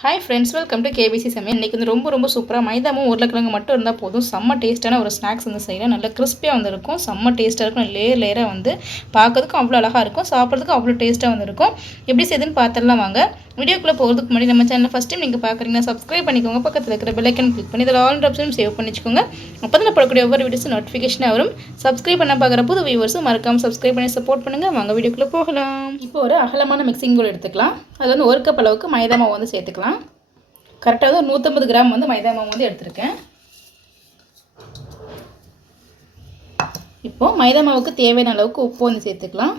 Hi friends welcome to KBC சமையல் இன்றைக்கி வந்து ரொம்ப ரொம்ப சூப்பராக மைதாவும் உருளைக்கிழங்கு மட்டும் இருந்தால் போதும். செம்ம டேஸ்ட்டான ஒரு ஸ்நாக்ஸ் வந்து செய்யலாம். நல்லா கிறிஸ்பியாக வந்து இருக்கும் செம்ம டேஸ்ட்டாக இருக்கும். லேயர் லேயராக வந்து பார்க்கறதுக்கும் அவ்வளோ அழகாக இருக்கும். சாப்பிட்றதுக்கும் அவ்வளோ டேஸ்ட்டாக வந்து இருக்கும் எப்படி செய்யுதுன்னு பார்த்துடலாம் வாங்க. வீடியோக்குள்ளே போகிறதுக்கு முன்னாடி நம்ம சேனல் ஃபஸ்ட் டைம் நீங்கள் பார்க்குறீங்கன்னா சப்ஸ்கிரைப் பண்ணிக்கோங்க. பக்கத்தில் இருக்கிற பெல்லைக்கன் கிளிக் பண்ணி இதில் ஆல் ஆப்ஷனும் சேவ் பண்ணிச்சுக்கோங்க. அப்போ தான் போடக்கூடிய ஒவ்வொரு வீடியோஸும் நோட்டிஃபிகேஷனாக வரும். சப்ஸ்கிரைப் பண்ண பார்க்குற புது வியூவர்ஸும் மறக்காமல் சப்ஸ்கிரைப் பண்ணி சப்போர்ட் பண்ணுங்கள் வாங்க வீடியோக்குள்ளே போகலாம். இப்போ ஒரு அகலமான மிக்சிங் கூட எடுத்துக்கலாம். அது வந்து ஒரு கப் அளவுக்கு மைதா மாவு வந்து சேர்த்துக்கலாம். கரெக்டாக வந்து ஒரு நூற்றம்பது கிராம் வந்து மைதா மாவு வந்து எடுத்திருக்கேன். இப்போது மைதா மாவுக்கு தேவையான அளவுக்கு உப்பு வந்து சேர்த்துக்கலாம்.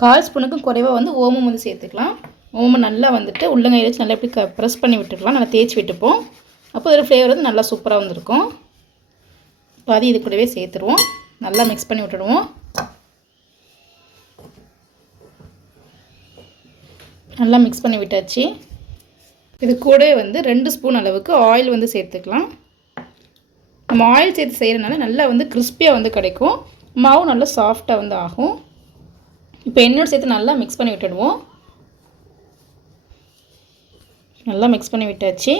கால் ஸ்பூனுக்கும் குறைவாக வந்து ஓமம் வந்து சேர்த்துக்கலாம். ஓமம் நல்லா வந்துட்டு உள்ளங்கையில் வச்சு நல்லா இப்படி க ப்ரெஸ் பண்ணி விட்டுக்கலாம். நல்லா தேய்ச்சி விட்டுப்போம். அப்போ இதில் ஃப்ளேவர் வந்து நல்லா சூப்பராக வந்துருக்கும். பாதி இது கூடவே சேர்த்துருவோம். நல்லா மிக்ஸ் பண்ணி விட்டுடுவோம். நல்லா மிக்ஸ் பண்ணி விட்டாச்சு. இது கூட வந்து ரெண்டு ஸ்பூன் அளவுக்கு ஆயில் வந்து சேர்த்துக்கலாம். நம்ம ஆயில் சேர்த்து செய்கிறனால நல்லா வந்து கிறிஸ்பியாக வந்து கிடைக்கும். மாவு நல்லா சாஃப்டாக வந்து ஆகும். இப்போ எண்ணெயோடு சேர்த்து நல்லா மிக்ஸ் பண்ணி விட்டுடுவோம். நல்லா மிக்ஸ் பண்ணி விட்டாச்சு.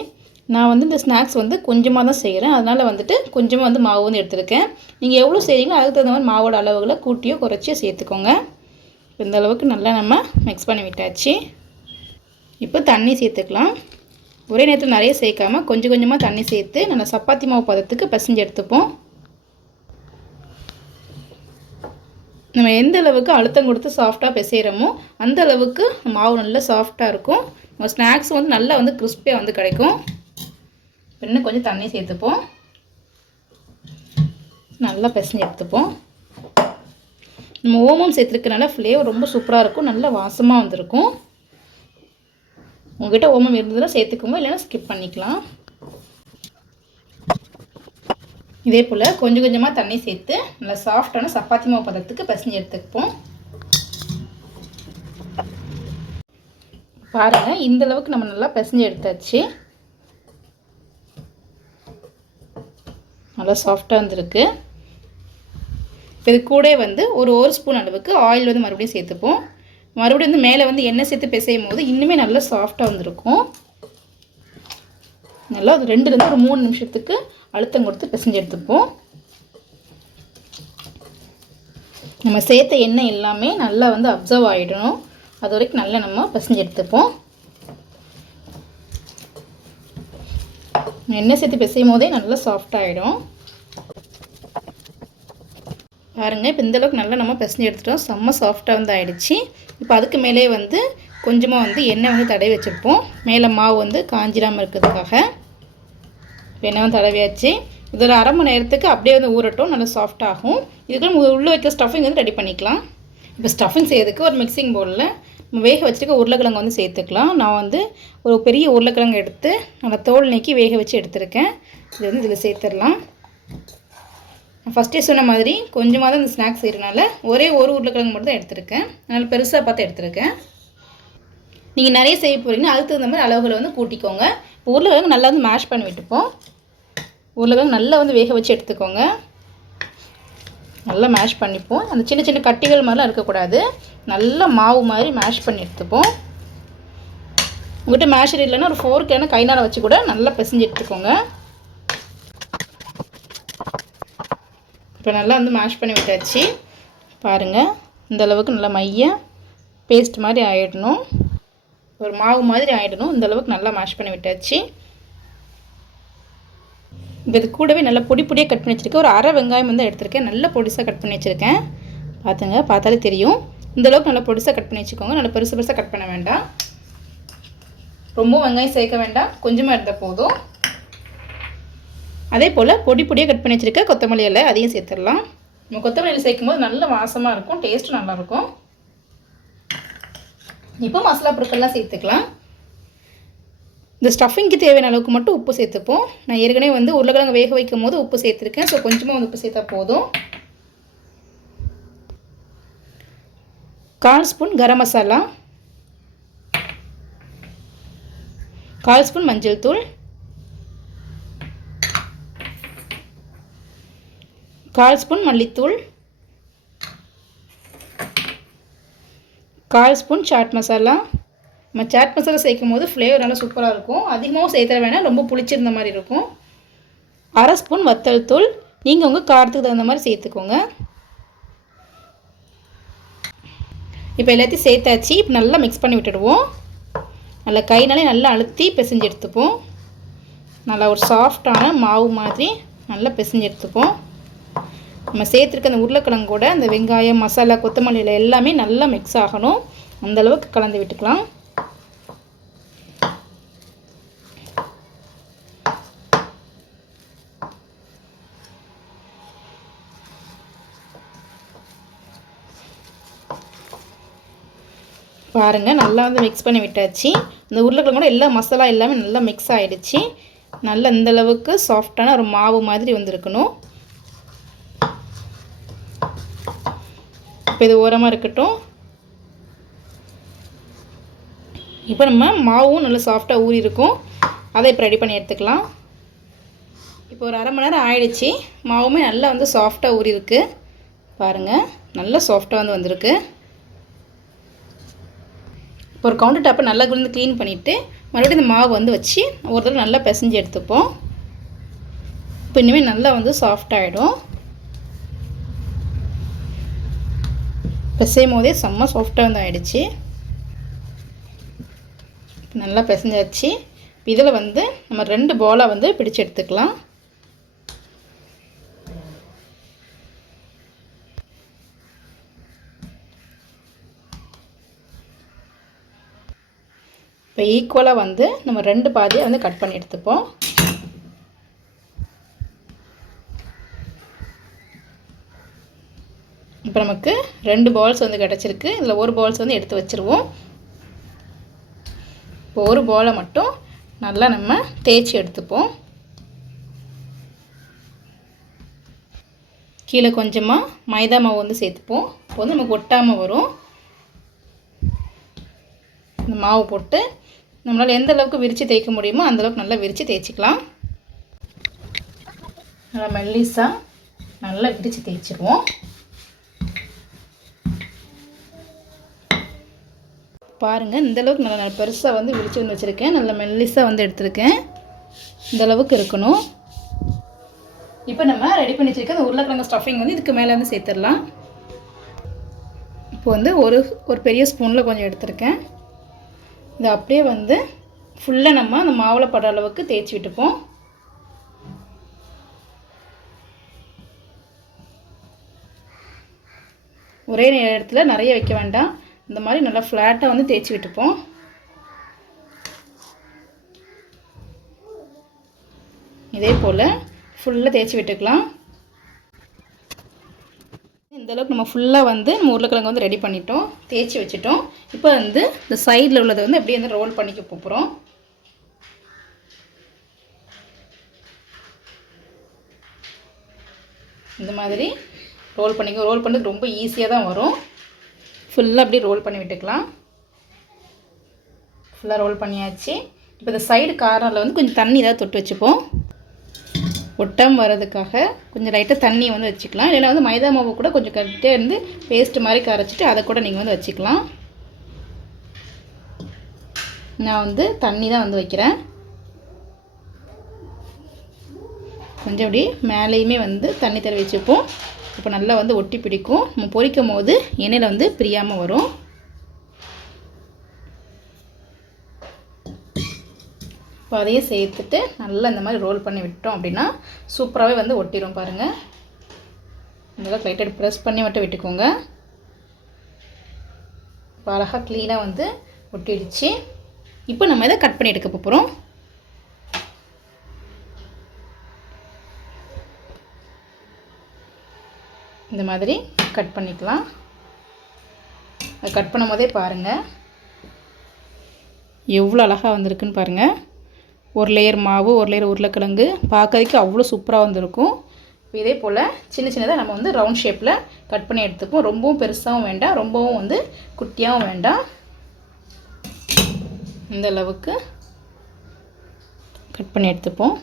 நான் வந்து இந்த ஸ்நாக்ஸ் வந்து கொஞ்சமாக தான் செய்கிறேன் அதனால் வந்துட்டு கொஞ்சமாக வந்து மாவு வந்து எடுத்துருக்கேன். நீங்கள் எவ்வளோ செய்கிறீங்களோ அதுக்கு தகுந்த மாதிரி மாவோட அளவுகளை கூட்டியோ குறைச்சியோ சேர்த்துக்கோங்க. இந்த அளவுக்கு நல்லா நம்ம மிக்ஸ் பண்ணி விட்டாச்சு. இப்போ தண்ணி சேர்த்துக்கலாம். ஒரே நேரத்தில் நிறைய சேர்க்காமல் கொஞ்சம் கொஞ்சமாக தண்ணி சேர்த்து நல்லா சப்பாத்தி மாவு பதத்துக்கு பசஞ்சு எடுத்துப்போம். நம்ம எந்த அளவுக்கு அழுத்தம் கொடுத்து சாஃப்டாக பிசைகிறோமோ அந்த அளவுக்கு மாவு நல்லா சாஃப்டாக இருக்கும். நம்ம ஸ்நாக்ஸ் வந்து நல்லா வந்து கிறிஸ்பியாக வந்து கிடைக்கும். இன்னும் கொஞ்சம் தண்ணி சேர்த்துப்போம். நல்லா பிசைஞ்சு எடுத்துப்போம். நம்ம ஓமம் சேர்த்துருக்கனால ஃப்ளேவர் ரொம்ப சூப்பராக இருக்கும். நல்லா வாசமாக வந்திருக்கும். உங்கள்கிட்ட ஓமம் இருந்ததுன்னா சேர்த்துக்கோங்க. இல்லைன்னா ஸ்கிப் பண்ணிக்கலாம். இதே போல் கொஞ்சம் கொஞ்சமாக தண்ணி சேர்த்து நல்லா சாஃப்டான சப்பாத்தி மாவு பதத்துக்கு பசஞ்சு எடுத்துப்போம் பாருங்கள் இந்த அளவுக்கு நம்ம நல்லா பிசைஞ்சு எடுத்தாச்சு. நல்லா சாஃப்டாக இருந்திருக்கு. இப்போ இது கூட வந்து ஒரு ஒரு ஸ்பூன் அளவுக்கு ஆயில் வந்து மறுபடியும் சேர்த்துப்போம். மறுபடியும் வந்து மேலே வந்து எண்ணெய் சேர்த்து பிசையும் போது இன்னுமே நல்லா சாஃப்டாக வந்திருக்கும். நல்லா அது ரெண்டுலேருந்து ஒரு மூணு நிமிஷத்துக்கு அழுத்தம் கொடுத்து பிசைஞ்சு எடுத்துப்போம். நம்ம சேர்த்த எண்ணெய் எல்லாமே நல்லா வந்து அப்சர்வ் ஆகிடணும் அது வரைக்கும் நல்லா நம்ம பிசைஞ்சு எடுத்துப்போம். எண்ணெய் சேர்த்து பிசையும் போதே நல்லா சாஃப்டாகிடும் பாருங்கள் இப்போ இந்தளவுக்கு நல்லா நம்ம பிசைஞ்சு எடுத்துட்டோம். செம்ம சாஃப்டாக வந்து ஆகிடுச்சு இப்போ அதுக்கு மேலே வந்து கொஞ்சமாக வந்து எண்ணெய் வந்து தடவி வச்சுருப்போம். மேலே மாவு வந்து காஞ்சிடாமல் இருக்கிறதுக்காக. எண்ணெய் தடவியாச்சு. இது ஒரு அரை மணி நேரத்துக்கு அப்படியே வந்து ஊறட்டும் நல்லா சாஃப்டாகும் இதுக்கு நம்ம உள்ளே வைக்கிற ஸ்டஃபிங் வந்து ரெடி பண்ணிக்கலாம். இப்போ ஸ்டஃபிங் செய்யறதுக்கு ஒரு மிக்சிங் பவுலில் நம்ம வேக வச்சுருக்க உருளைக்கிழங்கு வந்து சேர்த்துக்கலாம். நான் வந்து ஒரு பெரிய உருளைக்கிழங்கு எடுத்து நல்லா தோல் நீக்கி வேக வச்சு எடுத்திருக்கேன். இது வந்து இதில் சேர்த்துடலாம். ஃபஸ்ட்டே சொன்ன மாதிரி கொஞ்சமாக தான் இந்த ஸ்நாக்ஸ் செய்கிறனால ஒரே ஒரு உருளைக்கிழங்கு மட்டும் தான் எடுத்திருக்கேன். அதனால் பெருசாக பார்த்து எடுத்திருக்கேன். நீங்கள் நிறைய செய்ய போகிறீங்கன்னா அதுக்கு தகுந்த மாதிரி அளவுகளை வந்து கூட்டிக்கோங்க. இப்போ உருளைக்கிழங்கு நல்லா வந்து மேஷ் பண்ணி விட்டுப்போம். உருளைக்கிழங்கு நல்லா வந்து வேக வச்சு எடுத்துக்கோங்க. நல்லா மேஷ் பண்ணிப்போம். அந்த சின்ன சின்ன கட்டிகள் மாதிரிலாம் இருக்கக்கூடாது. நல்லா மாவு மாதிரி மேஷ் பண்ணி எடுத்துப்போம். உங்கள்கிட்ட மேஷர் இல்லைன்னா ஒரு ஃபோர்க் இல்லைன்னா கைனால் வச்சு கூட நல்லா பிசைஞ்சு எடுத்துக்கோங்க. இப்போ நல்லா வந்து மேஷ் பண்ணி விட்டாச்சு. பாருங்கள் இந்த அளவுக்கு நல்லா மைய பேஸ்ட் மாதிரி ஆகிடணும் ஒரு மாவு மாதிரி ஆகிடணும் இந்த அளவுக்கு நல்லா மேஷ் பண்ணி விட்டாச்சு. இப்போ இது கூடவே நல்லா பொடி பொடியாக கட் பண்ணி வச்சுருக்கேன். ஒரு அரை வெங்காயம் வந்து எடுத்திருக்கேன். நல்லா பொடிசாக கட் பண்ணி வச்சுருக்கேன். பார்த்துங்க பார்த்தாலே தெரியும். இந்தளவுக்கு நல்லா பொடிசாக கட் பண்ணி வச்சுக்கோங்க. நல்லா பெருசு பெருசாக கட் பண்ண வேண்டாம். ரொம்ப வெங்காயம் சேர்க்க வேண்டாம். கொஞ்சமாக இருந்தால் போதும். அதே போல் பொடி பொடியாக கட் பண்ணி வச்சுருக்க கொத்தமல்லி இலை அதையும் சேர்த்துடலாம். நம்ம கொத்தமல்லி சேர்க்கும் போது நல்ல வாசமாக இருக்கும். டேஸ்ட்டும் நல்லாயிருக்கும் இப்போ மசாலா பொருட்கள்லாம் சேர்த்துக்கலாம். இந்த ஸ்டஃபிங்க்கு தேவையான அளவுக்கு மட்டும் உப்பு சேர்த்துப்போம். நான் ஏற்கனவே வந்து உருளைக்கிழங்கு வேக வைக்கும் போது உப்பு சேர்த்துருக்கேன். ஸோ கொஞ்சமாக வந்து உப்பு சேர்த்தா போதும். கால் ஸ்பூன் கரம் மசாலா. கால் ஸ்பூன் மஞ்சள் தூள். கால் ஸ்பூன் மல்லித்தூள். கால் ஸ்பூன் சாட் மசாலா. நம்ம சாட் மசாலா சேர்க்கும் போது ஃப்ளேவர் நல்லா சூப்பராக இருக்கும். அதிகமாகவும் சேர்த்த வேணாம். ரொம்ப புளிச்சிருந்த மாதிரி இருக்கும். அரை ஸ்பூன் வத்தல் தூள். நீங்கள் உங்கள் காரத்துக்கு தகுந்த மாதிரி சேர்த்துக்கோங்க. இப்போ எல்லாத்தையும் சேர்த்தாச்சு. இப்போ நல்லா மிக்ஸ் பண்ணி விட்டுடுவோம். நல்லா கைனாலே நல்லா அழுத்தி பிசைஞ்சு எடுத்துப்போம். நல்லா ஒரு சாஃப்டான மாவு மாதிரி நல்லா பிசைஞ்சு எடுத்துப்போம். நம்ம சேர்த்துருக்க அந்த உருளைக்கிழங்கு கூட அந்த வெங்காயம் மசாலா கொத்தமல்லியில் எல்லாமே நல்லா மிக்ஸ் ஆகணும். அந்தளவுக்கு கலந்து விட்டுக்கலாம். பாருங்கள் நல்லா வந்து மிக்ஸ் பண்ணி விட்டாச்சு. இந்த உருளைக்கிழங்கு கூட எல்லா மசாலா எல்லாமே நல்லா மிக்ஸ் ஆகிடுச்சு நல்லா இந்தளவுக்கு சாஃப்டான ஒரு மாவு மாதிரி வந்திருக்கணும். இப்போ இது ஓரமாக இருக்கட்டும். இப்போ நம்ம மாவும் நல்லா சாஃப்டாக ஊறி இருக்கும். அதை இப்போ ரெடி பண்ணி எடுத்துக்கலாம். இப்போ ஒரு அரை மணி நேரம் ஆயிடுச்சு. மாவுமே நல்லா வந்து சாஃப்டாக ஊறி இருக்குது பாருங்கள் நல்லா சாஃப்டாக வந்து வந்திருக்கு. இப்போ ஒரு கவுண்டர் டாப்பை நல்லா குளிர்ந்து க்ளீன் பண்ணிவிட்டு மறுபடியும் இந்த மாவு வந்து வச்சு ஒரு தடவை நல்லா பிசைஞ்சு எடுத்துப்போம். இப்போ இனிமேல் நல்லா வந்து சாஃப்டாகிடும் பிசையும் போதே செம்ம சாஃப்டாக வந்து ஆகிடுச்சு நல்லா பிசைஞ்சாச்சு. இதில் வந்து நம்ம ரெண்டு பாலாக வந்து பிடிச்சு எடுத்துக்கலாம். இப்போ ஈக்குவலாக வந்து நம்ம ரெண்டு பாதியை வந்து கட் பண்ணி எடுத்துப்போம். இப்போ நமக்கு ரெண்டு பால்ஸ் வந்து கிடச்சிருக்கு. இதில் ஒரு பால்ஸ் வந்து எடுத்து வச்சுருவோம். இப்போ ஒரு பாலை மட்டும் நல்லா நம்ம தேய்ச்சி எடுத்துப்போம். கீழே கொஞ்சமாக மைதா மாவு வந்து சேர்த்துப்போம். இப்போ வந்து நமக்கு ஒட்டாமல் வரும். இந்த மாவு போட்டு நம்மளால் எந்த அளவுக்கு விரித்து தேய்க்க முடியுமோ அந்தளவுக்கு நல்லா விரித்து தேய்ச்சிக்கலாம். நல்லா மெல்லிஸாக நல்லா விரித்து தேய்ச்சிடுவோம் பாருங்கள் இந்தளவுக்கு நல்லா நல்லா பெருசாக வந்து விரிச்சு வந்து வச்சுருக்கேன். நல்லா மெல்லிஸாக வந்து எடுத்திருக்கேன். இந்தளவுக்கு இருக்கணும். இப்போ நம்ம ரெடி பண்ணி வச்சுருக்க அந்த உருளைக்கிழங்கு ஸ்டஃபிங் வந்து இதுக்கு மேலே வந்து சேர்த்துடலாம். இப்போ வந்து ஒரு ஒரு பெரிய ஸ்பூனில் கொஞ்சம் எடுத்திருக்கேன். இதை அப்படியே வந்து ஃபுல்லாக நம்ம அந்த மாவில் படுற அளவுக்கு தேய்ச்சி விட்டுப்போம். ஒரே இடத்துல நிறைய வைக்க வேண்டாம். இந்த மாதிரி நல்லா ஃப்ளாட்டாக வந்து தேய்ச்சி விட்டுப்போம் இதே போல் ஃபுல்லாக தேய்ச்சி விட்டுக்கலாம். இந்தளவுக்கு நம்ம ஃபுல்லாக வந்து நம்ம உருளைக்கிழங்கு வந்து ரெடி பண்ணிட்டோம். தேய்ச்சி வச்சுட்டோம். இப்போ வந்து இந்த சைடில் உள்ளதை வந்து அப்படியே வந்து ரோல் பண்ணிக்க போகிறோம் இந்த மாதிரி ரோல் பண்ணிக்க ரோல் பண்ணுறது ரொம்ப ஈஸியாக தான் வரும். ஃபுல்லாக அப்படியே ரோல் பண்ணி விட்டுக்கலாம். ஃபுல்லாக ரோல் பண்ணியாச்சு. இப்போ இந்த சைடு காரில் வந்து கொஞ்சம் தண்ணி ஏதாவது தொட்டு வச்சுப்போம். ஒட்டம் வர்றதுக்காக கொஞ்சம் லைட்டாக தண்ணி வந்து வச்சுக்கலாம். இல்லைனா வந்து மைதா மாவு கூட கொஞ்சம் கட்டிட்டே இருந்து பேஸ்ட் மாதிரி கரைச்சிட்டு அதை கூட நீங்கள் வந்து வச்சுக்கலாம். நான் வந்து தண்ணி தான் வந்து வைக்கிறேன். கொஞ்சம் அப்படி மேலேயுமே வந்து தண்ணி தர வச்சுப்போம். இப்போ நல்லா வந்து ஒட்டி பிடிக்கும். நம்ம பொரிக்கும் போது எண்ணெயில் வந்து பிரியாமல் வரும். இப்போ அதையும் சேர்த்துட்டு நல்லா இந்த மாதிரி ரோல் பண்ணி விட்டோம் அப்படின்னா சூப்பராகவே வந்து ஒட்டிடும் பாருங்கள் நல்லா லைட்டாக ப்ரெஸ் பண்ணி மட்டும் விட்டுக்கோங்க. இப்போ அழகாக க்ளீனாக வந்து ஒட்டிடுச்சு. இப்போ நம்ம இதை கட் பண்ணி எடுக்க போகிறோம் இந்த மாதிரி கட் பண்ணிக்கலாம். அதை கட் பண்ணும் போதே பாருங்கள் எவ்வளோ அழகாக வந்திருக்குன்னு பாருங்கள் ஒரு லேயர் மாவு ஒரு லேயர் உருளைக்கிழங்கு பார்க்கறதுக்கு அவ்வளோ சூப்பராக வந்திருக்கும். இதே போல் சின்ன சின்னதாக நம்ம வந்து ரவுண்ட் ஷேப்பில் கட் பண்ணி எடுத்துப்போம். ரொம்பவும் பெருசாகவும் வேண்டாம். ரொம்பவும் வந்து குட்டியாகவும் வேண்டாம். இந்த அளவுக்கு கட் பண்ணி எடுத்துப்போம்.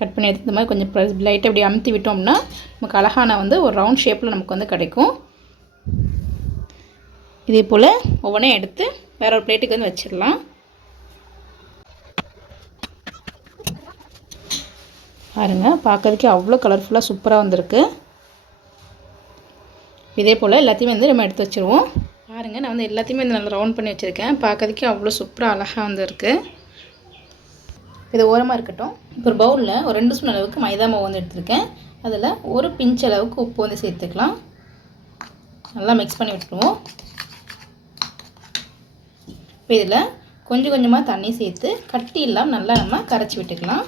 கட் பண்ணி எடுத்து இந்த மாதிரி கொஞ்சம் லைட்டாக அப்படி அமுத்தி விட்டோம்னா நமக்கு அழகான வந்து ஒரு ரவுண்ட் ஷேப்பில் நமக்கு வந்து கிடைக்கும். இதே போல் ஒவ்வொன்றையும் எடுத்து வேற ஒரு பிளேட்டுக்கு வந்து வச்சிடலாம். பாருங்கள் பார்க்கறதுக்கே அவ்வளோ கலர்ஃபுல்லாக சூப்பராக வந்திருக்கு. இதே போல் எல்லாத்தையுமே வந்து நம்ம எடுத்து வச்சுருவோம். பாருங்கள் நான் வந்து எல்லாத்தையுமே வந்து நல்லா ரவுண்ட் பண்ணி வச்சுருக்கேன். பார்க்கறதுக்கே அவ்வளோ சூப்பராக அழகாக வந்துருக்கு. இது ஓரமாக இருக்கட்டும். இப்போ ஒரு பவுலில் ஒரு ரெண்டு ஸ்பூன் அளவுக்கு மைதா மாவு வந்து எடுத்துருக்கேன். அதில் ஒரு பிஞ்ச் அளவுக்கு உப்பு வந்து சேர்த்துக்கலாம். நல்லா மிக்ஸ் பண்ணி விட்டுருவோம். இப்போ இதில் கொஞ்சம் கொஞ்சமாக தண்ணி சேர்த்து கட்டி இல்லாமல் நல்லா நம்ம கரைச்சி விட்டுக்கலாம்.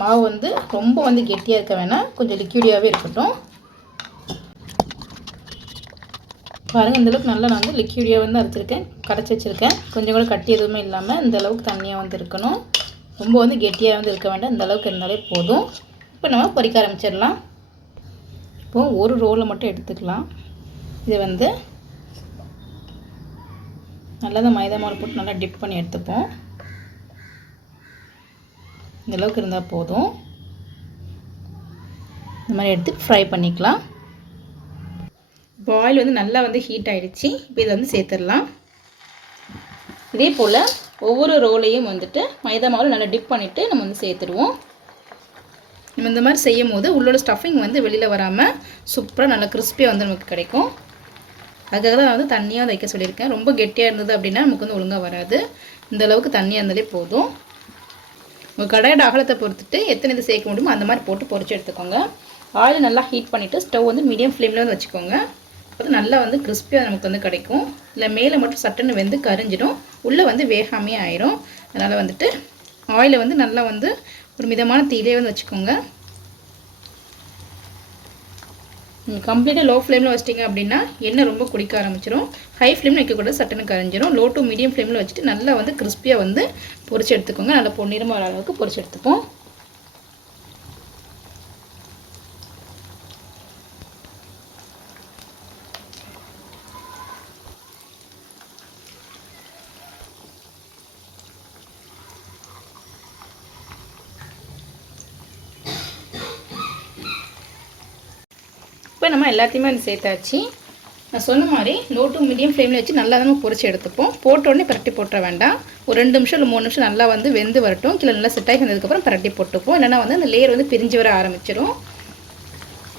மாவு வந்து ரொம்ப வந்து கெட்டியாக இருக்க வேணாம். கொஞ்சம் லிக்யூடியாகவே இருக்கட்டும். பாருங்கள் இந்தளவுக்கு நல்லா நான் வந்து லிக்யூடியாக வந்து அரைச்சிருக்கேன் கரைச்சி வச்சுருக்கேன். கொஞ்சம் கூட கட்டி எதுவுமே இல்லாமல் இந்த அளவுக்கு தண்ணியாக வந்து இருக்கணும். ரொம்ப வந்து கெட்டியாக வந்து இருக்க வேண்டாம். இந்த அளவுக்கு இருந்தாலே போதும். இப்போ நம்ம பொறிக்க ஆரம்பிச்சிடலாம். இப்போது ஒரு ரோலை மட்டும் எடுத்துக்கலாம். இது வந்து நல்லா தான் மைதா மாவு போட்டு நல்லா டிப் பண்ணி எடுத்துப்போம். இந்தளவுக்கு இருந்தால் போதும். இந்த மாதிரி எடுத்து ஃப்ரை பண்ணிக்கலாம். பாயில் வந்து நல்லா வந்து ஹீட் ஆகிடுச்சு இப்போ இதை வந்து சேர்த்துடலாம். இதே போல் ஒவ்வொரு ரோலையும் வந்துட்டு மைதா மாவில் நல்லா டிப் பண்ணிவிட்டு நம்ம வந்து சேர்த்துடுவோம். நம்ம இந்த மாதிரி செய்யும் போது உள்ளோட ஸ்டஃபிங் வந்து வெளியில் வராமல் சூப்பராக நல்லா கிறிஸ்பியாக வந்து நமக்கு கிடைக்கும். அதுக்காக தான் நான் வந்து தண்ணியாக வைக்க சொல்லியிருக்கேன். ரொம்ப கெட்டியாக இருந்தது அப்படின்னா நமக்கு வந்து ஒழுங்காக வராது. இந்த அளவுக்கு தண்ணியாக இருந்தாலே போதும். உங்கள் கடையோட அகலத்தை பொறுத்துட்டு எத்தனை இது சேர்க்க முடியுமோ அந்த மாதிரி போட்டு பொறிச்சு எடுத்துக்கோங்க. ஆயில் நல்லா ஹீட் பண்ணிவிட்டு ஸ்டவ் வந்து மீடியம் ஃப்ளேமில் வந்து வச்சுக்கோங்க. அப்போ நல்லா வந்து கிறிஸ்பியாக நமக்கு வந்து கிடைக்கும். இல்லை மேலே மட்டும் சட்டுன்னு வெந்து கரிஞ்சிடும். உள்ளே வந்து வேகாமே ஆயிரும். அதனால் வந்துட்டு ஆயிலை வந்து நல்லா வந்து ஒரு மிதமான தீலே வந்து வச்சுக்கோங்க. நீங்கள் கம்ப்ளீட்டாக லோ ஃப்ளேமில் வச்சிட்டிங்க அப்படின்னா எண்ணெய் ரொம்ப குடிக்க ஆரம்பிச்சிடும் ஹை ஃப்ளேமில் வைக்கக்கூடாது சட்டுன்னு கரைஞ்சிரும். லோ டு மீடியம் ஃப்ளேமில் வச்சுட்டு நல்லா வந்து கிறிஸ்பியாக வந்து பொரிச்சு எடுத்துக்கோங்க. நல்லா பொன்னிறமாக வர அளவுக்கு பொரிச்சு எடுத்துப்போம். இப்போ நம்ம எல்லாத்தையுமே வந்து சேர்த்தாச்சு. நான் சொன்ன மாதிரி லோ டு மீடியம் ஃப்ளேமில் வச்சு நல்லா தான் பொறிச்சு எடுத்துப்போம். போட்டோடனே பரட்டி போட்டுற வேண்டாம். ஒரு ரெண்டு நிமிஷம் இல்லை மூணு நிமிஷம் நல்லா வந்து வெந்து வரட்டும். கீழே நல்லா செட் ஆகி வந்ததுக்கப்புறம் பரட்டி போட்டுப்போம். இல்லைனா வந்து அந்த லேயர் வந்து பிரிஞ்சு வர ஆரம்பிச்சிடும்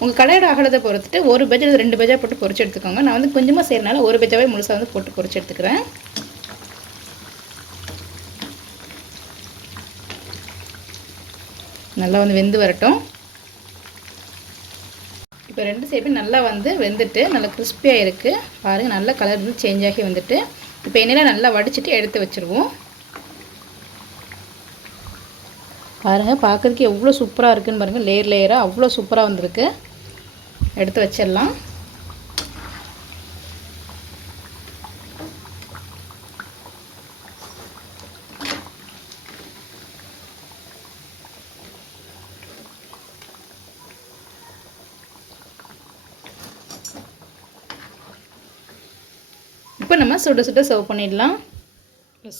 உங்கள் கடையோட அகலத்தை பொறுத்துட்டு ஒரு பஜ்ஜா ரெண்டு பஜ்ஜா போட்டு பொறிச்சு எடுத்துக்கோங்க. நான் வந்து கொஞ்சமாக செய்கிறனால ஒரு பஜ்ஜாவே முழுசாக வந்து போட்டு பொறிச்சு எடுத்துக்கிறேன். நல்லா வந்து வெந்து வரட்டும். இப்போ ரெண்டு சைடுமே நல்லா வந்து வெந்துட்டு நல்லா கிறிஸ்பியாக இருக்குது பாருங்கள் நல்ல கலர் வந்து சேஞ்ச் ஆகி வந்துட்டு. இப்போ எண்ணெயில் நல்லா வடிச்சிட்டு எடுத்து வச்சுருவோம். பாருங்கள் பார்க்குறதுக்கு எவ்வளோ சூப்பராக இருக்குதுன்னு பாருங்கள் லேயர் லேயராக அவ்வளோ சூப்பராக வந்திருக்கு. எடுத்து வச்சிடலாம் இப்போ நம்ம சுட சுட சர்வ் பண்ணிடலாம்.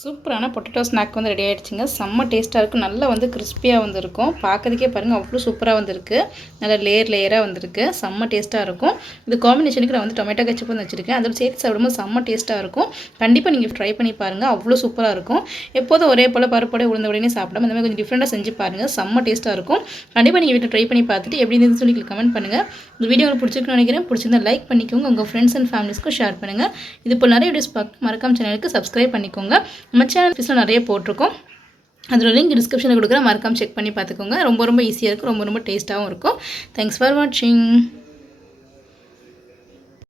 சூப்பரான பொட்டேட்டோ ஸ்நாக் வந்து ரெடி ஆகிடுச்சிங்க செம்ம டேஸ்ட்டாக இருக்கும் நல்லா வந்து கிறிஸ்பியாக வந்துருக்கும். பார்க்கறதுக்கே பாருங்கள் அவ்வளோ சூப்பராக வந்திருக்கு. நல்லா லேயர் லேயராக வந்திருக்கு. செம்ம டேஸ்ட்டாக இருக்கும். இது காம்பினேஷனுக்கு நான் வந்து டொமேட்டோ கச்சப் வந்து வச்சுருக்கேன். அதோட சேர்த்து சாப்பிடும்போது செம்ம டேஸ்ட்டாக இருக்கும். கண்டிப்பாக நீங்கள் ட்ரை பண்ணி பாருங்கள் அவ்வளோ சூப்பராக இருக்கும். எப்போதும் ஒரே போல் பருப்போட உளுந்த உடனே சாப்பிடாம இந்த மாதிரி கொஞ்சம் டிஃப்ரெண்ட்டாக செஞ்சு பாருங்கள் செம்ம டேஸ்ட்டாக இருக்கும். கண்டிப்பாக நீங்கள் வீட்டில் ட்ரை பண்ணி பார்த்துட்டு எப்படி இருந்துன்னு சொல்லி கமெண்ட் பண்ணுங்கள் இந்த வீடியோ உங்களுக்கு பிடிச்சிருக்குன்னு நினைக்கிறேன். பிடிச்சிருந்தா லைக் பண்ணிக்கோங்க. உங்கள் ஃப்ரெண்ட்ஸ் அண்ட் ஃபேமிலிஸ்க்கும் ஷேர் பண்ணுங்கள் இது இப்போ நிறைய வீடியோஸ் பார்க்க மறக்காம சேனலுக்கு சப்ஸ்கிரைப் பண்ணிக்கோங்க. நம்ம சேனல் ஃபீஸில் நிறைய போட்டிருக்கோம். அதோட லிங்க் டிஸ்கிரிப்ஷனில் கொடுக்குற மறக்காமல் செக் பண்ணி பார்த்துக்கோங்க. ரொம்ப ரொம்ப ஈஸியாக இருக்கும். ரொம்ப ரொம்ப டேஸ்ட்டாகவும் இருக்கும். தேங்க்ஸ் ஃபார் வாட்சிங்